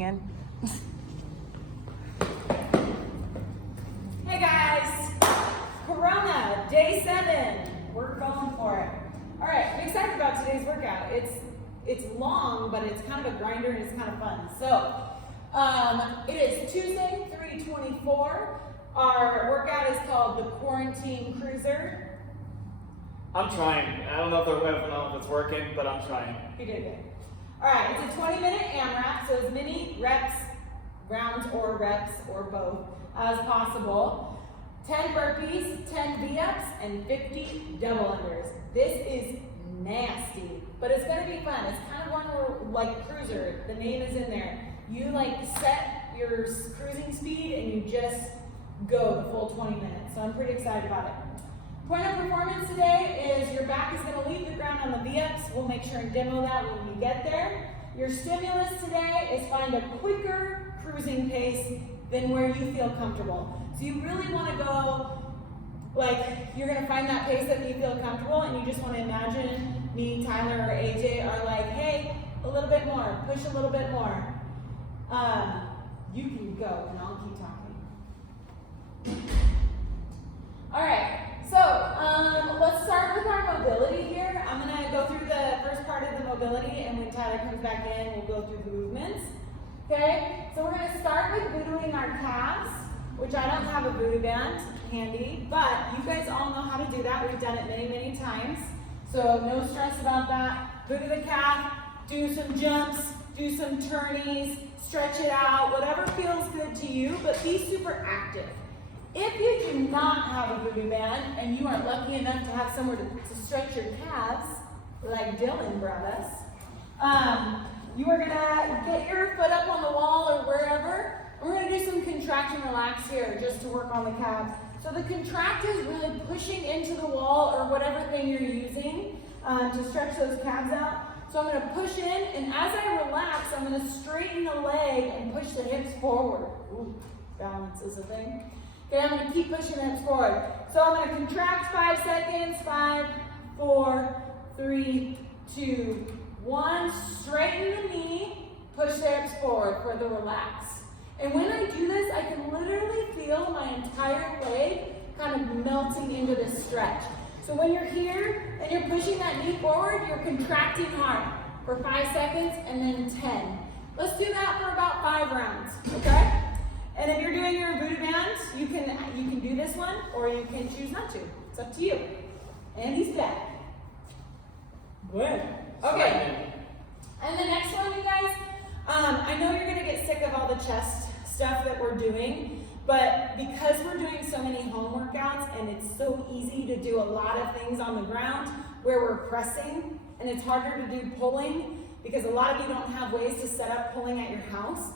recording in. Hey guys, Corona, day 7. We're going for it. All right, I'm excited about today's workout. It's long, but it's kind of a grinder and it's kind of fun. So, it is Tuesday, 3/24. Our workout is called the Quarantine Cruiser. I'm trying. I don't know if it's working, but I'm trying. You did good. All right, it's a 20-minute AMRAP, so as many reps, rounds or reps, or both, as possible. 10 burpees, 10 V-ups, and 50 double unders. This is nasty, but it's gonna be fun. It's kind of one where, like cruiser, the name is in there. You like set your cruising speed and you just go the full 20 minutes. So I'm pretty excited about it. Point of performance today is your back is going to leave the ground on the V-ups. We'll make sure and demo that when we get there. Your stimulus today is find a quicker cruising pace than where you feel comfortable. So you really want to go, like, you're going to find that pace that you feel comfortable, and you just want to imagine me, Tyler, or AJ are like, hey, a little bit more, push a little bit more. You can go, and I'll keep talking. All right. So, let's start with our mobility here. I'm going to go through the first part of the mobility, and when Tyler comes back in, we'll go through the movements. Okay? So we're going to start with voodooing our calves, which I don't have a voodoo band handy, but you guys all know how to do that. We've done it many, many times. So no stress about that. Voodoo the calf, do some jumps, do some turnies, stretch it out, whatever feels good to you, but be super active. If you do not have a voodoo band and you are lucky enough to have somewhere to stretch your calves, like Dylan brought us, you are gonna get your foot up on the wall or wherever. We're gonna do some contract and relax here just to work on the calves. So the contract is really pushing into the wall or whatever thing you're using to stretch those calves out. So I'm gonna push in, and as I relax, I'm gonna straighten the leg and push the hips forward. Ooh, balance is a thing. Okay, I'm going to keep pushing the hips forward. So I'm going to contract 5 seconds. 5, 4, 3, 2, 1. Straighten the knee. Push the hips forward for the relax. And when I do this, I can literally feel my entire leg kind of melting into this stretch. So when you're here and you're pushing that knee forward, you're contracting hard for 5 seconds and then 10. Let's do that for about 5 rounds, okay? And if you're doing your voodoo band, you can do this one, or you can choose not to. It's up to you. And he's back. Good. Okay. And the next one, you guys, I know you're gonna get sick of all the chest stuff that we're doing, but because we're doing so many home workouts and it's so easy to do a lot of things on the ground where we're pressing, and it's harder to do pulling because a lot of you don't have ways to set up pulling at your house.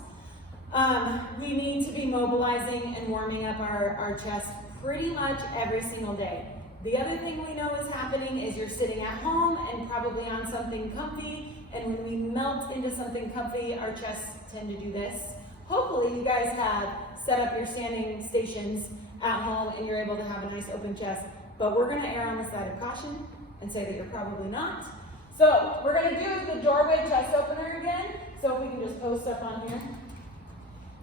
We need to be mobilizing and warming up our chest pretty much every single day. The other thing we know is happening is you're sitting at home and probably on something comfy, and when we melt into something comfy, our chests tend to do this. Hopefully you guys have set up your standing stations at home and you're able to have a nice open chest, but we're gonna err on the side of caution and say that you're probably not. So we're gonna do the doorway chest opener again. So if we can just post up on here.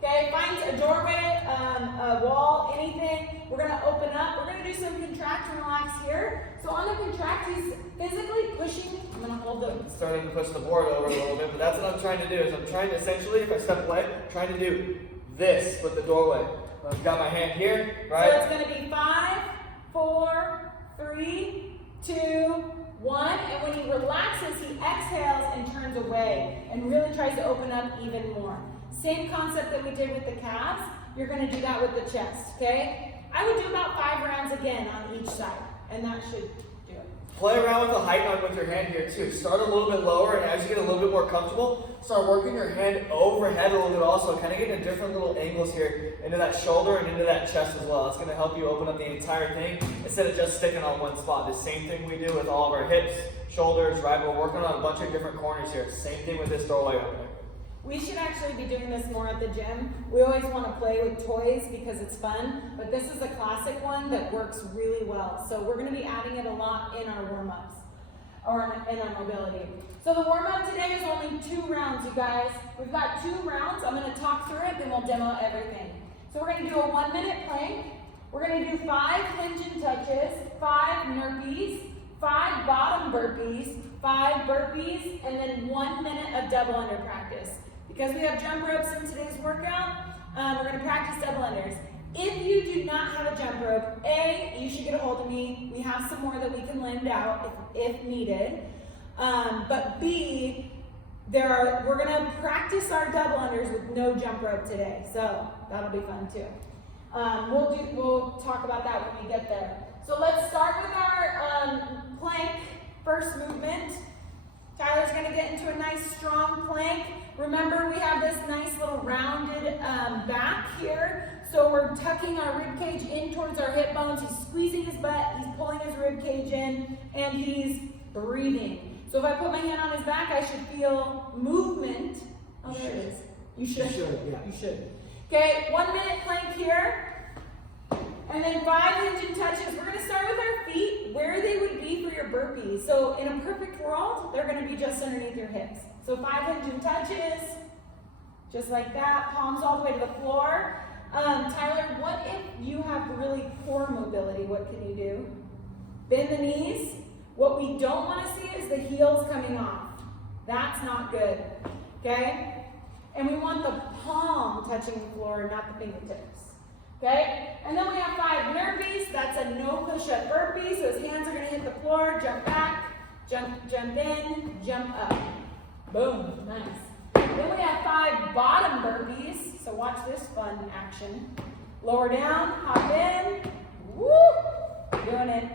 Okay, find a doorway, a wall, anything. We're gonna open up. We're gonna do some contract and relax here. So on the contract, he's physically pushing. I'm gonna hold the. Starting to push the board over a little bit, but that's what I'm trying to do. Is I'm trying to essentially, if I step away, I'm trying to do this with the doorway. I've got my hand here, right? So it's gonna be 5, 4, 3, 2, 1. And when he relaxes, he exhales and turns away and really tries to open up even more. Same concept that we did with the calves, you're going to do that with the chest, okay? I would do about 5 rounds again on each side, and that should do it. Play around with the height on with your hand here too. Start a little bit lower, and as you get a little bit more comfortable, start working your hand overhead a little bit also, kind of getting different little angles here into that shoulder and into that chest as well. It's going to help you open up the entire thing instead of just sticking on one spot. The same thing we do with all of our hips, shoulders, right? We're working on a bunch of different corners here. Same thing with this doorway opener. We should actually be doing this more at the gym. We always want to play with toys because it's fun, but this is a classic one that works really well. So we're going to be adding it a lot in our warm-ups. or in our mobility. So the warm-up today is only 2 rounds, you guys. We've got 2 rounds. I'm going to talk through it, then we'll demo everything. So we're going to do a 1-minute plank. We're going to do 5 hinge touches, 5 Nurpees, 5 bottom burpees, 5 burpees, and then 1 minute of double under practice. Because we have jump ropes in today's workout, we're going to practice double unders. If you do not have a jump rope, A, you should get a hold of me. We have some more that we can lend out if needed. But B, we're going to practice our double unders with no jump rope today. So that'll be fun too. We'll talk about that when we get there. So let's start with our plank first movement. Tyler's going to get into a nice strong plank. Remember, we have this nice little rounded back here. So we're tucking our rib cage in towards our hip bones. He's squeezing his butt, he's pulling his rib cage in, and he's breathing. So if I put my hand on his back, I should feel movement. Oh, there it is. You should. You should, yeah. You should. Okay, 1 minute plank here. And then 5 hinge touches. We're going to start with our feet where they would be for your burpees. So in a perfect world, they're going to be just underneath your hips. So 5 hinge touches, just like that, palms all the way to the floor. Tyler, what if you have really poor mobility? What can you do? Bend the knees. What we don't want to see is the heels coming off. That's not good, okay? And we want the palm touching the floor, not the fingertips. Okay, and then we have 5 Nurpees. That's a no push-up burpee. So his hands are going to hit the floor, jump back, jump in, jump up. Boom, nice. Then we have 5 bottom burpees. So watch this fun action. Lower down, hop in, woo, doing it.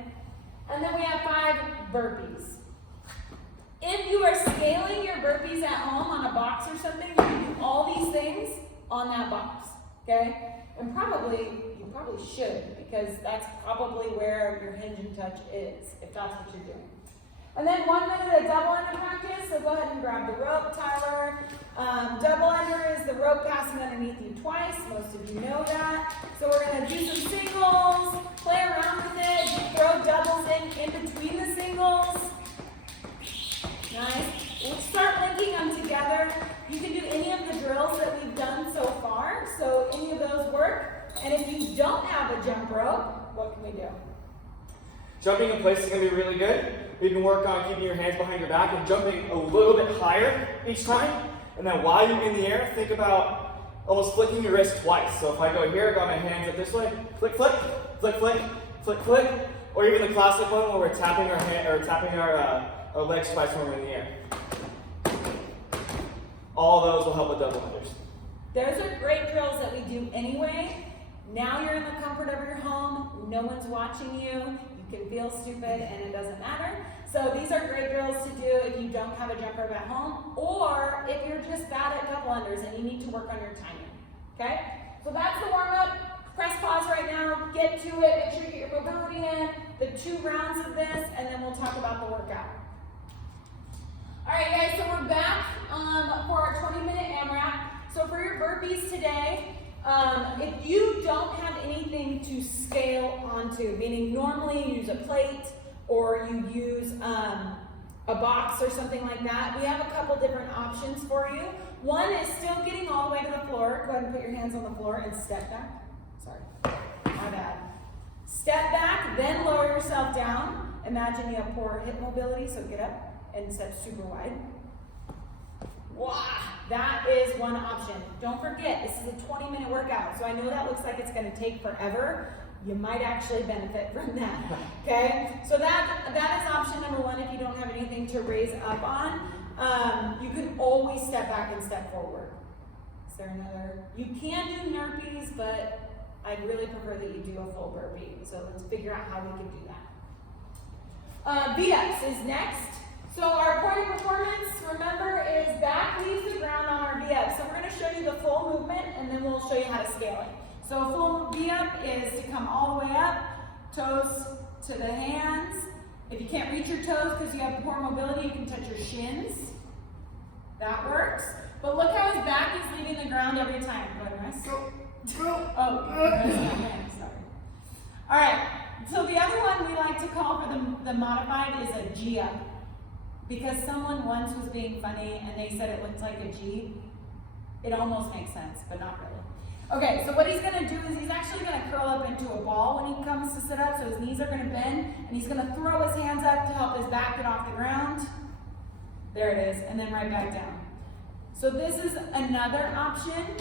And then we have 5 burpees. If you are scaling your burpees at home on a box or something, you can do all these things on that box, okay? And you probably should, because that's probably where your hinge and touch is, if that's what you're doing. And then 1 minute of double under practice, so go ahead and grab the rope, Tyler. Double under is the rope passing underneath you twice, most of you know that. So we're gonna do some singles, play around with it, throw doubles in between the singles. Nice. We'll start linking them together. You can do any of the drills that we've done so far, so any of those work. And if you don't have a jump rope, what can we do? Jumping in place is going to be really good. You can work on keeping your hands behind your back and jumping a little bit higher each time. And then while you're in the air, think about almost flicking your wrist twice. So if I go here, got my hands up this way, flick, flick, flick, flick, flick, flick. Or even the classic one where we're tapping our hand or tapping our legs twice when we're in the air. All those will help with double unders. Those are great drills that we do anyway. Now you're in the comfort of your home. No one's watching you. You can feel stupid and it doesn't matter. So these are great drills to do if you don't have a jump rope at home, or if you're just bad at double unders and you need to work on your timing. Okay? So that's the warm-up. Press pause right now. Get to it. Make sure you get your mobility in. The 2 rounds of this, and then we'll talk about the workout. All right, guys, so we're back for our 20-minute AMRAP. So for your burpees today, if you don't have anything to scale onto, meaning normally you use a plate or you use a box or something like that, we have a couple different options for you. One is still getting all the way to the floor. Go ahead and put your hands on the floor and step back. Sorry, my bad. Step back, then lower yourself down. Imagine you have poor hip mobility, so get up and step super wide. Wow, that is one option. Don't forget, this is a 20-minute workout, so I know that looks like it's going to take forever. You might actually benefit from that, okay? So that is option number 1 if you don't have anything to raise up on. You can always step back and step forward. Is there another? You can do Nurpees, but I'd really prefer that you do a full burpee. So let's figure out how we can do that. V-ups is next. So our point of performance, remember, is back leaves the ground on our V-up. So we're going to show you the full movement, and then we'll show you how to scale it. So a full V-up is to come all the way up, toes to the hands. If you can't reach your toes because you have poor mobility, you can touch your shins. That works. But look how his back is leaving the ground every time. Go ahead, rest. Oh, sorry. All right. So the other one we like to call for the modified is a G-up. because someone once was being funny and they said it looked like a G. It almost makes sense, but not really. Okay, so what he's gonna do is he's actually gonna curl up into a ball when he comes to sit up, so his knees are gonna bend, and he's gonna throw his hands up to help his back get off the ground. There it is, and then right back down. So this is another option.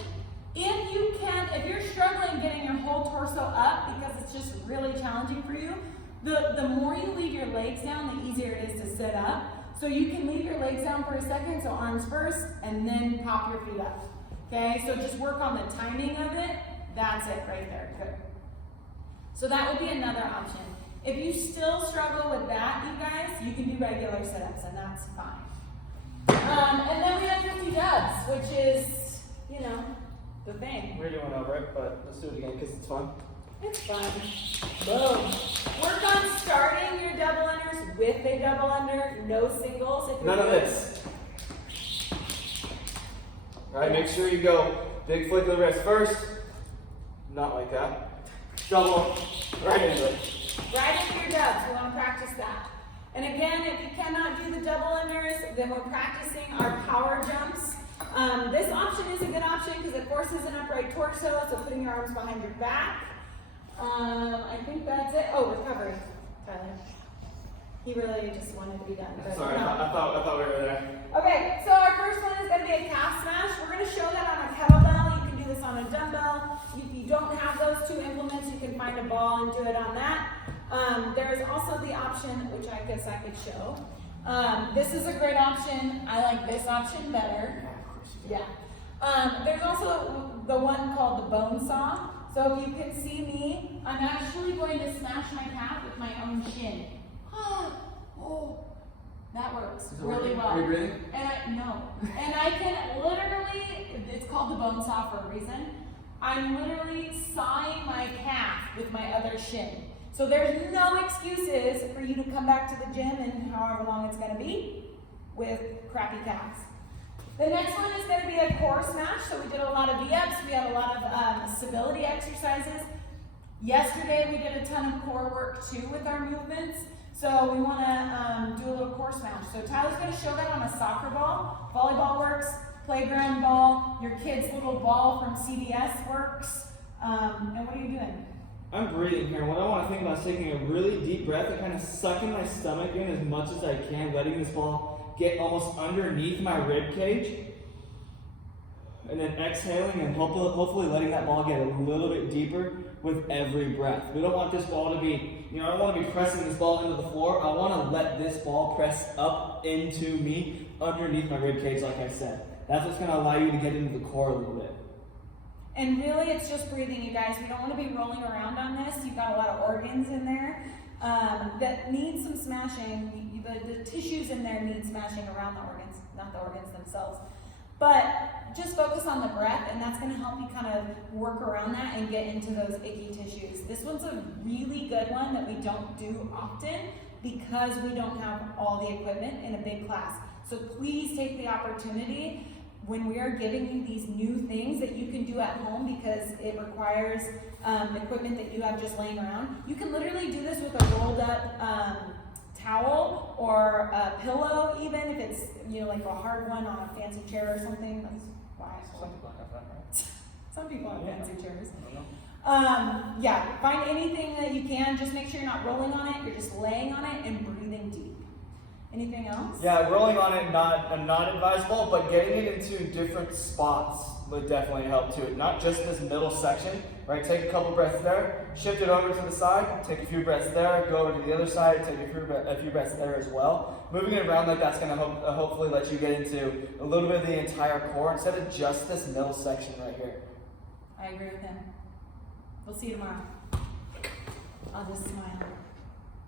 If you're struggling getting your whole torso up because it's just really challenging for you, the more you leave your legs down, the easier it is to sit up. So you can leave your legs down for a second, so arms first, and then pop your feet up. Okay, so just work on the timing of it. That's it right there, good. So that would be another option. If you still struggle with that, you guys, you can do regular sit-ups, and that's fine. And then we have 50 dubs, which is, you know, the thing. We're doing over it, but let's do it again because it's fun. It's fun. Boom. Work on starting your double unders with a double under, no singles. If you're None of this. All right, make sure you go big flick of the wrist first. Not like that. Double right into it. Right into your dubs. We want to practice that. And again, if you cannot do the double unders, then we're practicing our power jumps. This option is a good option because it forces an upright torso, so putting your arms behind your back. I think that's it. Oh, recovery, Tyler. He really just wanted to be done. But Sorry, no. I thought we were there. Okay, so our first one is going to be a calf smash. We're going to show that on a kettlebell. You can do this on a dumbbell. If you don't have those two implements, you can find a ball and do it on that. There is also the option, which I guess I could show. This is a great option. I like this option better. Yeah. There's also the one called the bone saw. So if you can see me, I'm actually going to smash my calf with my own shin. Oh, that works really well. Are you breathing? And I can literally, it's called the bone saw for a reason. I'm literally sawing my calf with my other shin. So there's no excuses for you to come back to the gym in however long it's gonna be with crappy calves. The next one is gonna be a core smash. So we did a lot of V-ups, we had a lot of stability exercises. Yesterday we did a ton of core work too with our movements. So we wanna do a little core smash. So Tyler's gonna show that on a soccer ball. Volleyball works, playground ball, your kid's little ball from CVS works. And what are you doing? I'm breathing here. What I want to think about is taking a really deep breath and kind of sucking my stomach in as much as I can, letting this ball get almost underneath my rib cage. And then exhaling and hopefully letting that ball get a little bit deeper with every breath. We don't want this ball to be, I don't want to be pressing this ball into the floor. I want to let this ball press up into me underneath my rib cage, like I said. That's what's going to allow you to get into the core a little bit. And really, it's just breathing, you guys. We don't want to be rolling around on this. You've got a lot of organs in there that need some smashing. The tissues in there need smashing around the organs, not the organs themselves. But just focus on the breath, and that's going to help you kind of work around that and get into those icky tissues. This one's a really good one that we don't do often because we don't have all the equipment in a big class. So please take the opportunity when we are giving you these new things that you can do at home because it requires equipment that you have just laying around. You can literally do this with a rolled up towel or a pillow, even if it's like a hard one on a fancy chair or something. That's why some people have fancy chairs. Yeah, find anything that you can. Just make sure you're not rolling on it. You're just laying on it and breathing deep. Anything else? Yeah, rolling on it not advisable, but getting it into different spots would definitely help too. Not just this middle section, right? Take a couple breaths there, shift it over to the side, take a few breaths there, go over to the other side, take a few breaths there as well. Moving it around like that's going to hopefully let you get into a little bit of the entire core instead of just this middle section right here. I agree with him. We'll see you tomorrow. I'll just smile.